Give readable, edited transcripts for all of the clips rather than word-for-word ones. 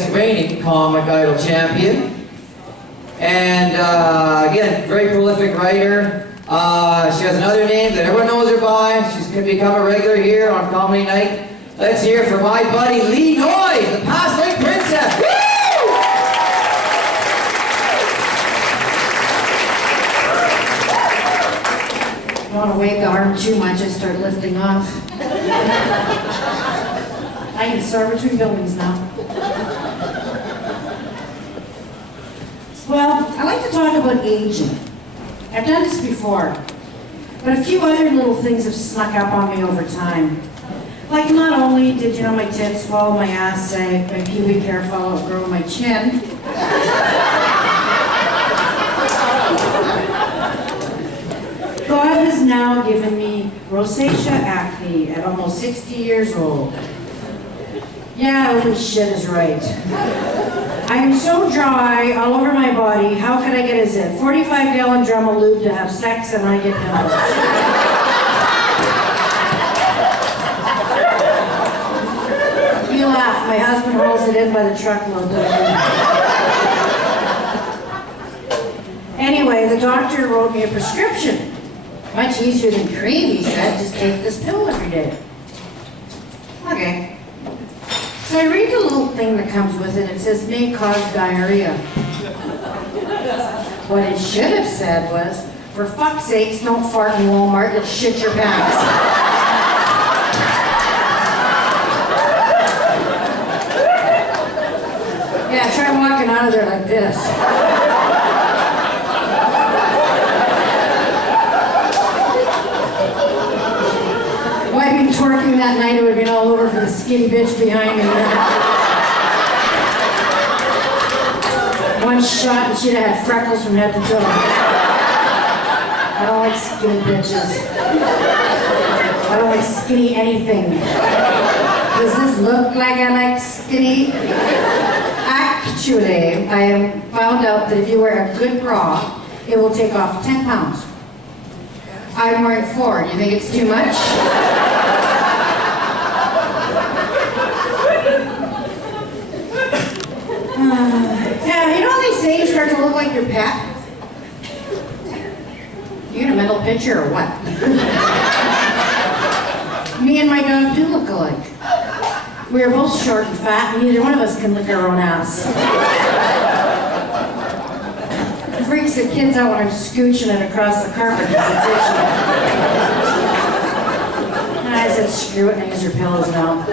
Reigning comic idol champion, and again, very prolific writer. She has another name that everyone knows her by. She's going to become a regular here on Comedy Night. Let's hear from my buddy Lee Noyes, the Past Lake Princess. Woo! I don't want to wave the arm too much, I start lifting off. I can start between buildings now. Well, I like to talk about aging. I've done this before, but a few other little things have snuck up on me over time. Like, not only did, my tits fall, my ass sag, my pubic hair fall, outgrow my chin. God has now given me rosacea acne at almost 60 years old. Yeah, holy shit is right. I am so dry all over my body, how could I get a zip? 45-gallon drum of lube to have sex and I get pimples. You laugh, my husband rolls it in by the truckload. Anyway, the doctor wrote me a prescription. Much easier than cream, he said. Just take this pill every day. Okay. So I read the little thing that comes with it. It says, may cause diarrhea. What it should have said was, for fuck's sakes, don't fart in Walmart, you'll shit your pants. Yeah, try walking out of there like this. If I'd been twerking that night, it would have been all over for the skinny bitch behind me. One shot and she'd have had freckles from head to toe. I don't like skinny bitches. I don't like skinny anything. Does this look like I like skinny? Actually, I have found out that if you wear a good bra, it will take off 10 pounds. I'm wearing 4. Do you think it's too much? Yeah, you know how they say you start to look like your pet? You get a mental picture or what? Me and my dog do look alike. We are both short and fat, and neither one of us can lick our own ass. It freaks the kids out when I'm scooching it across the carpet because it's itchy. And I said, screw it, and I use their pillows now.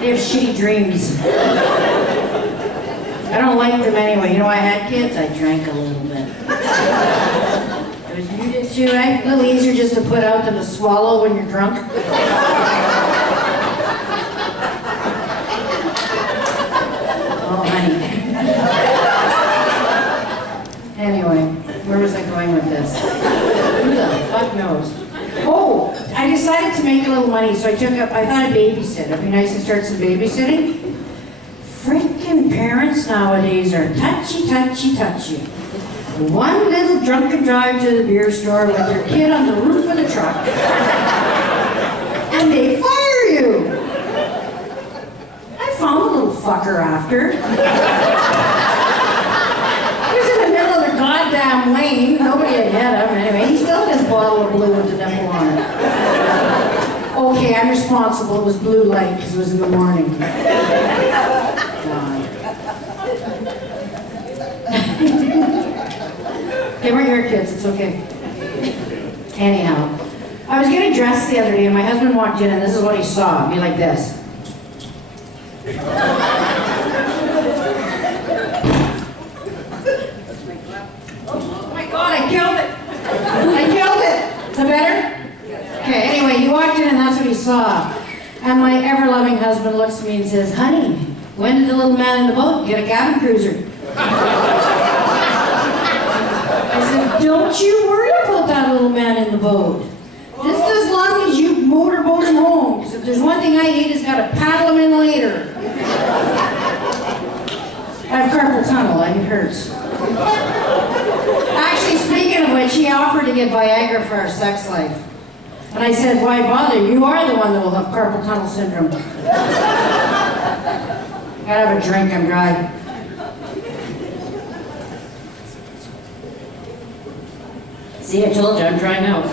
They have shitty dreams. I don't like them anyway. You know, I had kids, I drank a little bit. You did too, right? A little easier just to put out than to swallow when you're drunk. Oh, honey. Anyway, where was I going with this? Who the fuck knows? Oh, I decided to make a little money, so I thought I'd babysit. It'd be nice to start some babysitting. Freaking parents nowadays are touchy, touchy, touchy. One little drunken drive to the beer store with their kid on the roof of the truck, and they fire you. I found the little fucker after. He was in the middle of the goddamn lane. Nobody had hit him. Anyway, he still had his bottle of blue with the nipple on it. Okay, I'm responsible. It was blue light because it was in the morning. They weren't your kids, it's okay. Anyhow, I was getting dressed the other day and my husband walked in and this is what he saw, me like this. Oh my God, I killed it! I killed it! Is that better? Okay, anyway, he walked in and that's what he saw. And my ever-loving husband looks at me and says, honey, when did the little man in the boat get a cabin cruiser? I said, don't you worry about that little man in the boat. Just as long as you motorboat him home. Because if there's one thing I hate, is gotta paddle him in later. I have carpal tunnel, and it hurts. Actually, speaking of which, he offered to get Viagra for our sex life. And I said, why bother? You are the one that will have carpal tunnel syndrome. Gotta have a drink, I'm dry. See, I told you, I'm dry now.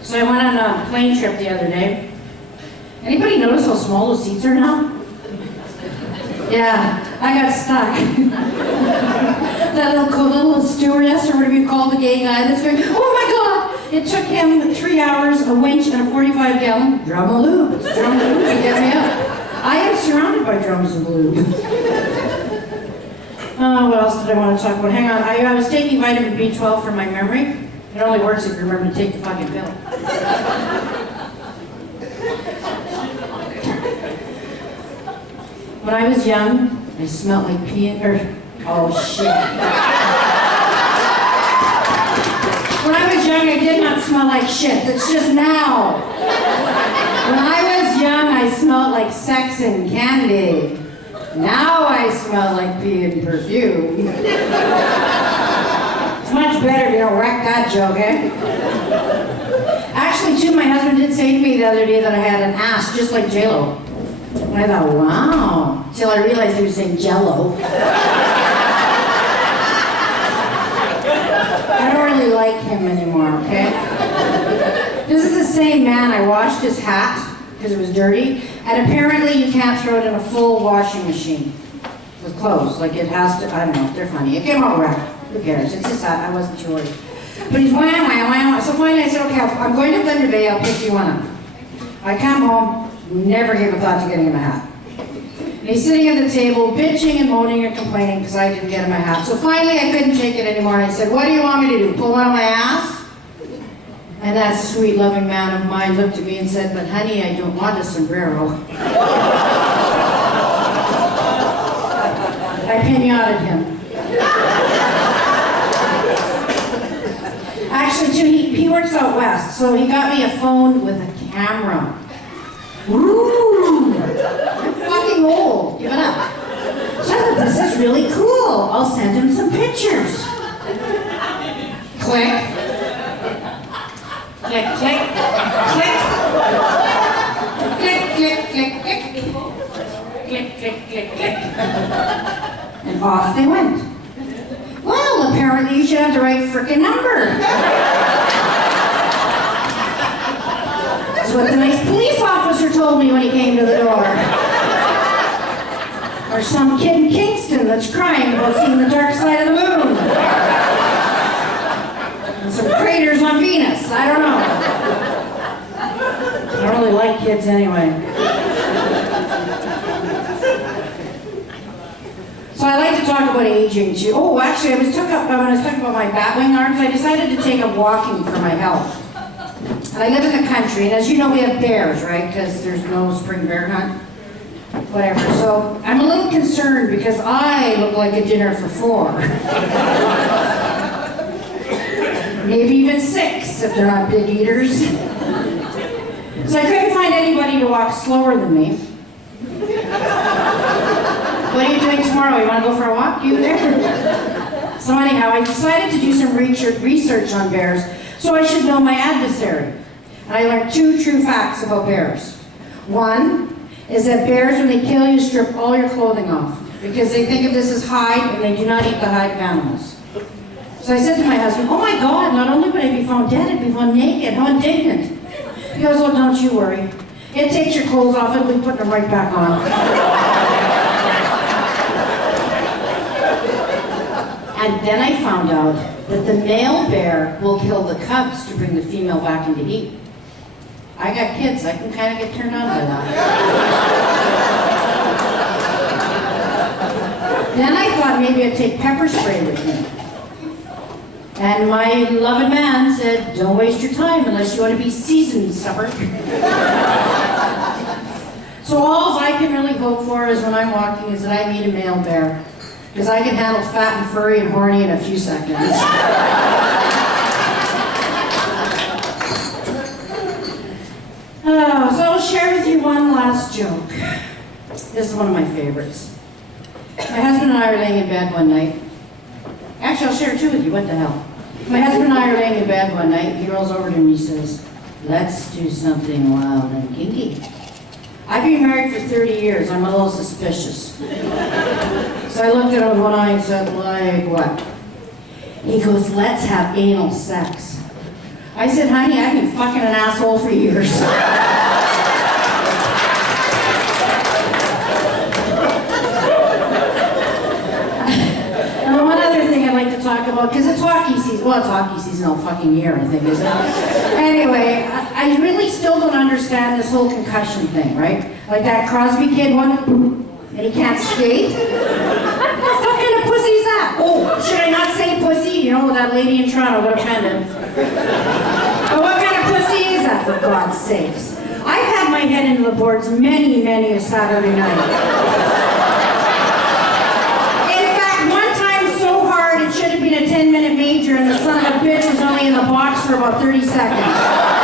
So I went on a plane trip the other day. Anybody notice how small those seats are now? Yeah, I got stuck. That little stewardess, or whatever you call the gay guy that's going, oh my God! It took him 3 hours, a winch, and a 45-gallon drum of lube. It's a drum of lube to get me up. I am surrounded by drums of lube. What else did I want to talk about? Hang on, I was taking vitamin B12 for my memory. It only works if you remember to take the fucking pill. When I was young, I smelled like oh shit. When I was young, I did not smell like shit. That's just now. When I was young, I smelled like sex and candy. Now I smell like pee and perfume. It's much better if you don't wreck that joke, eh? Actually, too, my husband did say to me the other day that I had an ass just like J-Lo. And I thought, wow, till I realized he was saying Jell-O. I don't really like him anymore, okay? This is the same man. I washed his hat because it was dirty, and apparently you can't throw it in a full washing machine with clothes. Like it has to, I don't know, they're funny. It came out wrecked. Who cares? It's his hat. I wasn't too worried. But he's wham. So finally I said, okay, I'm going to Thunder Bay. I'll pick you one up. I come home. Never gave a thought to getting him a hat. And he's sitting at the table, bitching and moaning and complaining because I didn't get him a hat. So finally, I couldn't take it anymore. And I said, what do you want me to do? Pull one on my ass? And that sweet, loving man of mine looked at me and said, but honey, I don't want a sombrero. I pinated him. Actually, too, he works out west, so he got me a phone with a camera. Ooh, I'm fucking old. Give it up. So this is really cool. I'll send him some pictures. Click. Click, click, click. Click, click, click, click. Click, click, click, click. And off they went. Well, apparently you should have the right frickin' number. That's what the nice police officer told me when he came to the door. Or some kid in Kingston that's crying about seeing the dark side of the moon. And some craters on Venus. I don't know. I don't really like kids anyway. So I like to talk about aging too. Oh, actually, when I was talking about my batwing arms, I decided to take up walking for my health. And I live in the country, and as you know, we have bears, right? Because there's no spring bear hunt. Whatever. So I'm a little concerned because I look like a dinner for 4. Maybe even 6 if they're not big eaters. So I couldn't find anybody to walk slower than me. What are you doing tomorrow? You want to go for a walk? You there? So anyhow, I decided to do some research on bears, so I should know my adversary. And I learned 2 true facts about bears. One is that bears, when they kill you, strip all your clothing off because they think of this as hide and they do not eat the hide of animals. So I said to my husband, oh my God, not only would I be found dead, I'd be found naked. How indignant. He goes, oh, don't you worry. It takes your clothes off and we put them right back on. And then I found out that the male bear will kill the cubs to bring the female back into heat. I got kids, I can kind of get turned on by that. Then I thought maybe I'd take pepper spray with me. And my loving man said, don't waste your time unless you want to be seasoned, supper. So all I can really hope for is when I'm walking is that I meet a male bear. Because I can handle fat and furry and horny in a few seconds. So I'll share with you one last joke. This is one of my favorites. My husband and I were laying in bed one night. Actually, I'll share 2 with you. What the hell? My husband and I are laying in bed one night. He rolls over to me and he says, let's do something wild and kinky. I've been married for 30 years. I'm a little suspicious. So I looked at him with one eye and said, like what? He goes, let's have anal sex. I said, honey, I've been fucking an asshole for years. And one other thing I'd like to talk about, because it's hockey season. Well, it's hockey season all fucking year, I think, isn't it? Anyway, I really still don't understand this whole concussion thing, right? Like that Crosby kid, and he can't skate. What the fuck kind of pussy is that? Oh, should I not say pussy? You know, that lady in Toronto got offended. But what kind of pussy is that, for God's sakes? I've had my head into the boards many, many a Saturday night. In fact, one time so hard it should have been a 10-minute major and the son of a bitch was only in the box for about 30 seconds.